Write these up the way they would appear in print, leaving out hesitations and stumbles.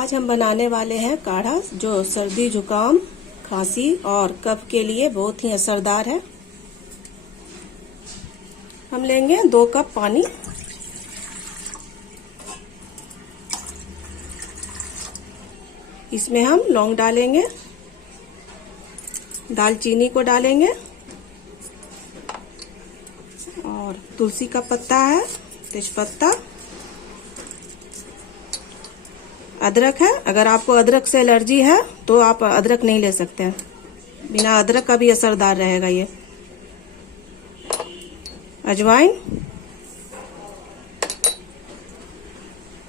आज हम बनाने वाले हैं काढ़ा जो सर्दी जुकाम खांसी और कफ के लिए बहुत ही असरदार है। हम लेंगे 2 कप पानी। इसमें हम लौंग डालेंगे, दालचीनी को डालेंगे और तुलसी का पत्ता है, तेजपत्ता, अदरक है। अगर आपको अदरक से एलर्जी है तो आप अदरक नहीं ले सकते हैं, बिना अदरक का भी असरदार रहेगा ये। अजवाइन,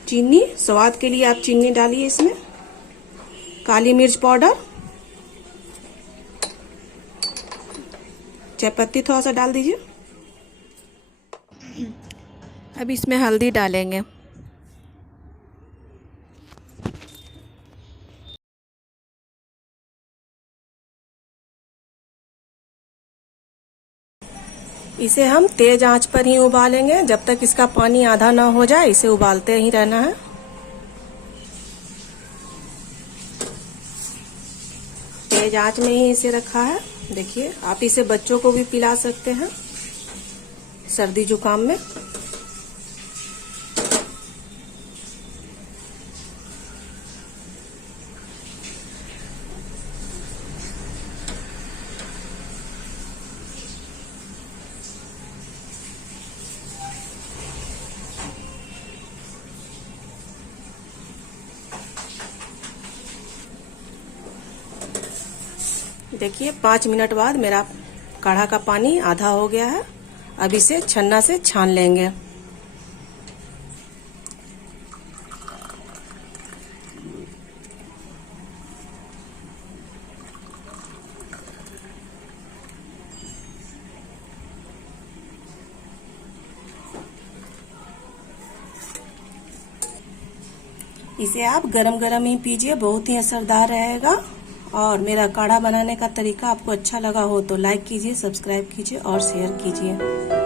चीनी, स्वाद के लिए आप चीनी डालिए इसमें, काली मिर्च पाउडर, चायपत्ती थोड़ा सा डाल दीजिए। अब इसमें हल्दी डालेंगे। इसे हम तेज आंच पर ही उबालेंगे जब तक इसका पानी आधा ना हो जाए। इसे उबालते ही रहना है। तेज आंच में ही इसे रखा है। देखिए, आप इसे बच्चों को भी पिला सकते हैं सर्दी जुकाम में। देखिए, 5 मिनट बाद मेरा काढ़ा का पानी आधा हो गया है। अब इसे छन्ना से छान लेंगे। इसे आप गरम गरम ही पीजिए, बहुत ही असरदार रहेगा। और मेरा काढ़ा बनाने का तरीका आपको अच्छा लगा हो तो लाइक कीजिए, सब्सक्राइब कीजिए और शेयर कीजिए।